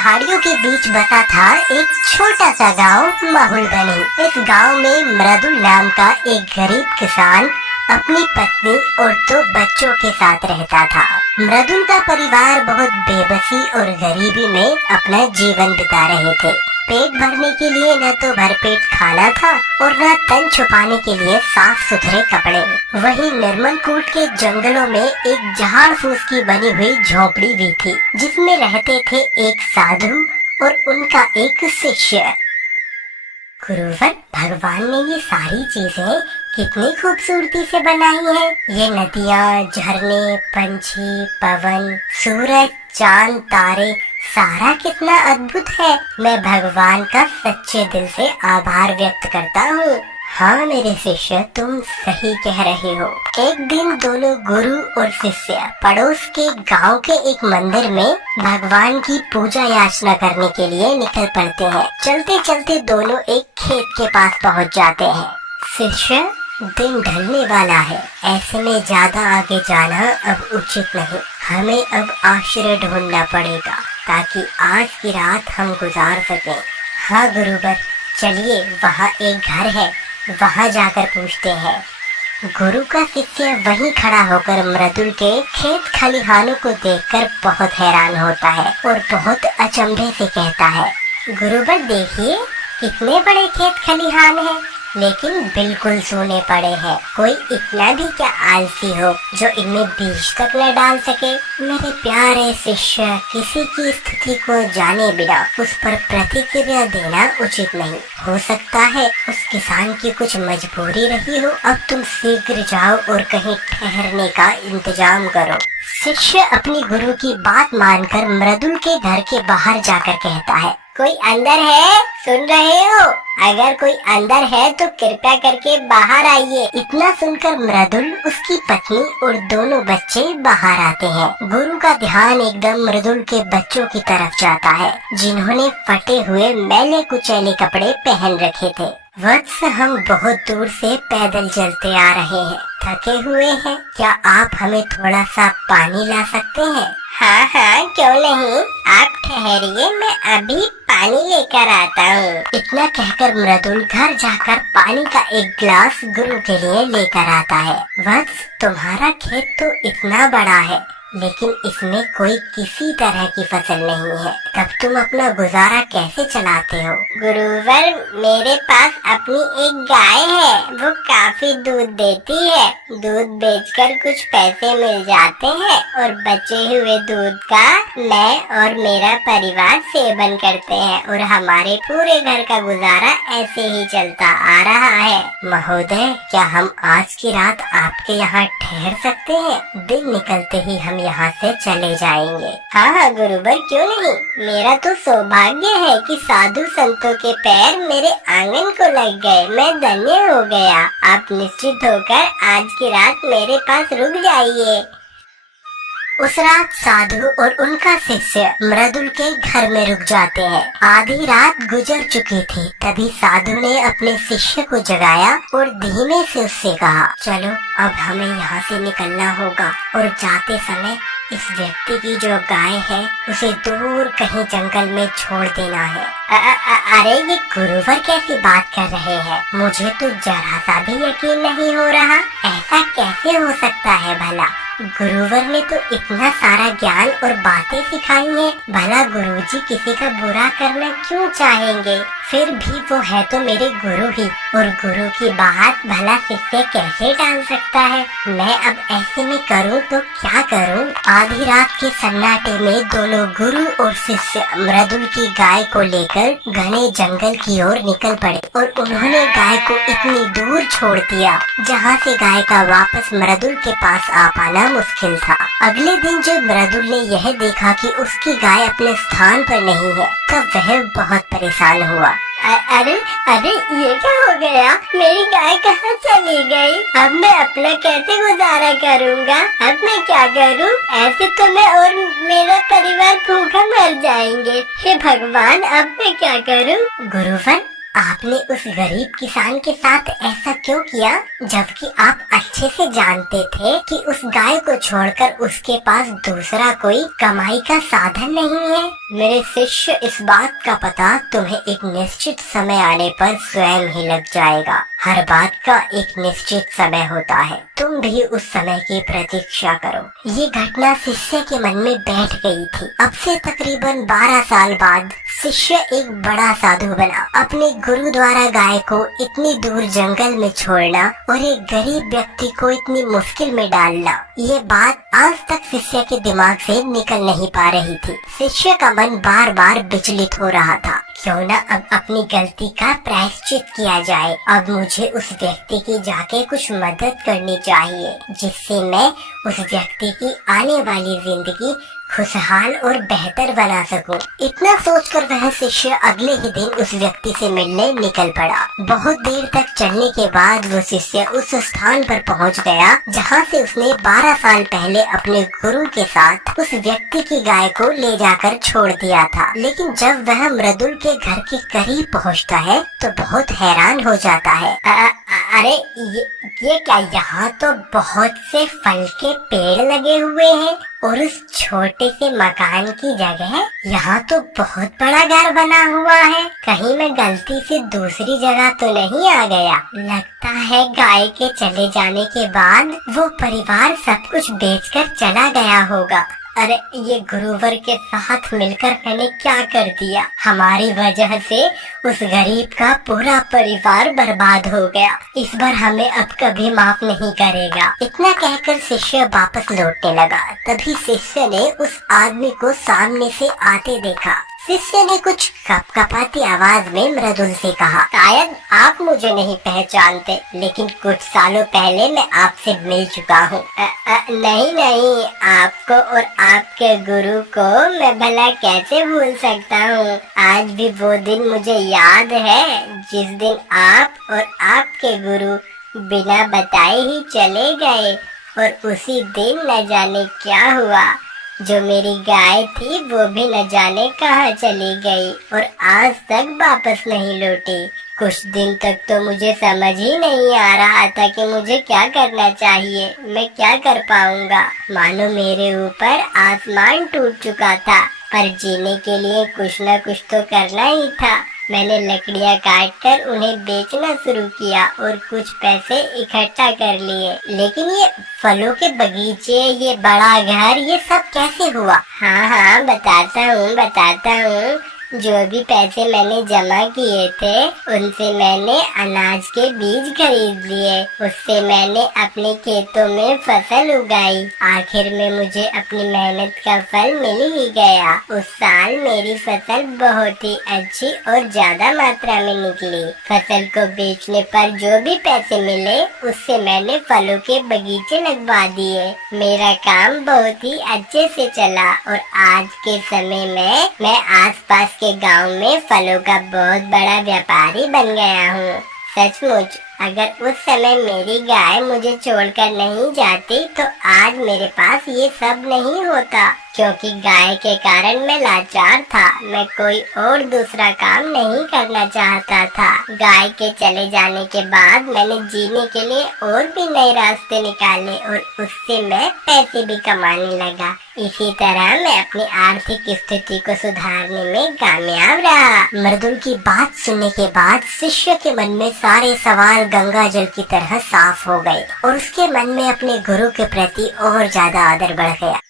पहाड़ियों के बीच बसा था एक छोटा सा गांव माहुलगनी। इस गांव में मृदुल नाम का एक गरीब किसान अपनी पत्नी और 2 बच्चों के साथ रहता था। मृदुल का परिवार बहुत बेबसी और गरीबी में अपना जीवन बिता रहे थे। पेट भरने के लिए न तो भरपेट खाना था और न तन छुपाने के लिए साफ सुथरे कपड़े। वहीं निर्मलकूट के जंगलों में एक झाड़ फूस की बनी हुई झोपड़ी भी थी, जिसमें रहते थे एक साधु और उनका एक शिष्य। गुरुवर, भगवान ने ये सारी चीजें कितनी खूबसूरती से बनाई हैं। ये नदियाँ, झरने, पंछी, पवन, सूरज, चांद, तारे, सारा कितना अद्भुत है। मैं भगवान का सच्चे दिल से आभार व्यक्त करता हूँ। हाँ मेरे शिष्य, तुम सही कह रहे हो। एक दिन दोनों गुरु और शिष्य पड़ोस के गांव के एक मंदिर में भगवान की पूजा याचना करने के लिए निकल पड़ते हैं। चलते चलते दोनों एक खेत के पास पहुंच जाते हैं। शिष्य, दिन ढलने वाला है, ऐसे में ज्यादा आगे जाना अब उचित नहीं। हमें अब आश्रय ढूंढना पड़ेगा ताकि आज की रात हम गुजार सकें। हाँ गुरुवर, चलिए, वहाँ एक घर है, वहाँ जाकर पूछते हैं। गुरु का शिष्य वहीं खड़ा होकर मृदुल के खेत खलिहानों को देखकर बहुत हैरान होता है और बहुत अचंभे से कहता है, गुरुवर देखिए, कितने बड़े खेत खलिहान हैं, लेकिन बिल्कुल सूने पड़े हैं। कोई इतना भी क्या आलसी हो जो इनमें बीज तक न डाल सके। मेरे प्यारे शिष्य, किसी की स्थिति को जाने बिना उस पर प्रतिक्रिया देना उचित नहीं। हो सकता है उस किसान की कुछ मजबूरी रही हो। अब तुम शीघ्र जाओ और कहीं ठहरने का इंतजाम करो। शिष्य अपनी गुरु की बात मानकर मृदुल के घर के बाहर जाकर कहता है, कोई अंदर है? सुन रहे हो? अगर कोई अंदर है तो कृपया करके बाहर आइए। इतना सुनकर मृदुल, उसकी पत्नी और दोनों बच्चे बाहर आते हैं। गुरु का ध्यान एकदम मृदुल के बच्चों की तरफ जाता है, जिन्होंने फटे हुए मैले कुचैले कपड़े पहन रखे थे। वत्स, हम बहुत दूर से पैदल चलते आ रहे हैं, थके हुए हैं। क्या आप हमें थोड़ा सा पानी ला सकते हैं? हाँ हाँ, क्यों नहीं, आप ठहरिए, मैं अभी पानी लेकर आता हूँ। इतना कहकर मृदुल घर जाकर पानी का एक गिलास गुरु के लिए लेकर आता है। वत्स, तुम्हारा खेत तो इतना बड़ा है, लेकिन इसमें कोई किसी तरह की फसल नहीं है, तब तुम अपना गुजारा कैसे चलाते हो? गुरुवर, मेरे पास अपनी एक गाय है, वो काफी दूध देती है। दूध बेचकर कुछ पैसे मिल जाते हैं और बचे हुए दूध का मैं और मेरा परिवार सेवन करते हैं और हमारे पूरे घर का गुजारा ऐसे ही चलता आ रहा है। महोदय, क्या हम आज की रात आपके यहाँ ठहर सकते हैं? दिन निकलते ही हम यहाँ से चले जाएंगे। हाँ हाँ गुरुवर, क्यों नहीं। मेरा तो सौभाग्य है कि साधु संतों के पैर मेरे आंगन को लग गए। मैं धन्य हो गया। आप निश्चित होकर आज की रात मेरे पास रुक जाइए। उस रात साधु और उनका शिष्य मृदुल के घर में रुक जाते हैं। आधी रात गुजर चुकी थी, तभी साधु ने अपने शिष्य को जगाया और धीमे से उससे कहा, चलो अब हमें यहाँ से निकलना होगा और जाते समय इस व्यक्ति की जो गाय है उसे दूर कहीं जंगल में छोड़ देना है। अरे ये गुरुवर कैसी बात कर रहे हैं? मुझे तो जरा सा भी यकीन नहीं हो रहा। ऐसा कैसे हो सकता है भला? गुरुवर ने तो इतना सारा ज्ञान और बातें सिखाई हैं, भला गुरुजी किसी का बुरा करना क्यों चाहेंगे? फिर भी वो है तो मेरे गुरु ही, और गुरु की बात भला शिष्य कैसे टाल सकता है? मैं अब ऐसे में करूँ तो क्या करूँ? आधी रात के सन्नाटे में दोनों गुरु और शिष्य मृदुल की गाय को लेकर घने जंगल की ओर निकल पड़े और उन्होंने गाय को इतनी दूर छोड़ दिया जहाँ से गाय का वापस मृदुल के पास आ पाना मुश्किल था। अगले दिन जब मृदुल ने यह देखा कि उसकी गाय अपने स्थान पर नहीं है, तब वह बहुत परेशान हुआ। अरे अरे, ये क्या हो गया? मेरी गाय कहाँ चली गई? अब मैं अपना कैसे गुजारा करूँगा? अब मैं क्या करूँ? ऐसे तो मैं और मेरा परिवार भूखा मर जाएंगे। हे भगवान, अब मैं क्या करूँ? गुरुवर, आपने उस गरीब किसान के साथ ऐसा क्यों किया, जबकि आप अच्छे से जानते थे कि उस गाय को छोड़कर उसके पास दूसरा कोई कमाई का साधन नहीं है? मेरे शिष्य, इस बात का पता तुम्हें एक निश्चित समय आने पर स्वयं ही लग जाएगा। हर बात का एक निश्चित समय होता है, तुम भी उस समय की प्रतीक्षा करो। ये घटना शिष्य के मन में बैठ गई थी। अब से तकरीबन 12 साल बाद शिष्य एक बड़ा साधु बना। अपने गुरु द्वारा गाय को इतनी दूर जंगल में छोड़ना और एक गरीब व्यक्ति को इतनी मुश्किल में डालना, ये बात आज तक शिष्य के दिमाग से निकल नहीं पा रही थी। शिष्य का मन बार बार विचलित हो रहा था। क्यों न अब अपनी गलती का प्रायश्चित किया जाए। अब मुझे उस व्यक्ति की जाके कुछ मदद करनी चाहिए, जिससे मैं उस व्यक्ति की आने वाली जिंदगी खुशहाल और बेहतर बना सकूं। इतना सोचकर वह शिष्य अगले ही दिन उस व्यक्ति से मिलने निकल पड़ा। बहुत देर तक चलने के बाद वो शिष्य उस स्थान पर पहुंच गया जहां से उसने 12 साल पहले अपने गुरु के साथ उस व्यक्ति की गाय को ले जाकर छोड़ दिया था। लेकिन जब वह मृदुल के घर के करीब पहुंचता है तो बहुत हैरान हो जाता है। अरे ये क्या, यहाँ तो बहुत से फल के पेड़ लगे हुए हैं और उस छोटे से मकान की जगह यहाँ तो बहुत बड़ा घर बना हुआ है। कहीं मैं गलती से दूसरी जगह तो नहीं आ गया? लगता है गाय के चले जाने के बाद वो परिवार सब कुछ बेचकर चला गया होगा। अरे ये गुरुवर के साथ मिलकर मैंने क्या कर दिया? हमारी वजह से उस गरीब का पूरा परिवार बर्बाद हो गया। इस बार हमें अब कभी माफ नहीं करेगा। इतना कहकर शिष्य वापस लौटने लगा। तभी शिष्य ने उस आदमी को सामने से आते देखा। शिष्य ने कुछ कपकपाती आवाज में मृदुल से कहा, शायद आप मुझे नहीं पहचानते, लेकिन कुछ सालों पहले मैं आपसे मिल चुका हूँ। नहीं, आपको और आपके गुरु को मैं भला कैसे भूल सकता हूँ। आज भी वो दिन मुझे याद है जिस दिन आप और आपके गुरु बिना बताए ही चले गए, और उसी दिन न जाने क्या हुआ। जो मेरी गाय थी वो भी न जाने कहाँ चली गई और आज तक वापस नहीं लौटी। कुछ दिन तक तो मुझे समझ ही नहीं आ रहा था कि मुझे क्या करना चाहिए, मैं क्या कर पाऊंगा। मानो मेरे ऊपर आसमान टूट चुका था, पर जीने के लिए कुछ न कुछ तो करना ही था। मैंने लकड़ियाँ काटकर उन्हें बेचना शुरू किया और कुछ पैसे इकट्ठा कर लिए। लेकिन ये फलों के बगीचे, ये बड़ा घर, ये सब कैसे हुआ? हाँ, बताता हूँ। जो भी पैसे मैंने जमा किए थे उनसे मैंने अनाज के बीज खरीद लिए। उससे मैंने अपने खेतों में फसल उगाई। आखिर में मुझे अपनी मेहनत का फल मिल ही गया। उस साल मेरी फसल बहुत ही अच्छी और ज्यादा मात्रा में निकली। फसल को बेचने पर जो भी पैसे मिले उससे मैंने फलों के बगीचे लगवा दिए। मेरा काम बहुत ही अच्छे से चला और आज के समय में मैं आसपास के गांव में फलों का बहुत बड़ा व्यापारी बन गया हूँ। सचमुच अगर उस समय मेरी गाय मुझे छोड़कर नहीं जाती तो आज मेरे पास ये सब नहीं होता। क्योंकि गाय के कारण मैं लाचार था, मैं कोई और दूसरा काम नहीं करना चाहता था। गाय के चले जाने के बाद मैंने जीने के लिए और भी नए रास्ते निकाले और उससे मैं पैसे भी कमाने लगा। इसी तरह मैं अपनी आर्थिक स्थिति को सुधारने में कामयाब रहा। मृदुल की बात सुनने के बाद शिष्य के मन में सारे सवाल गंगा जल की तरह साफ हो गए और उसके मन में अपने गुरु के प्रति और ज्यादा आदर बढ़ गया।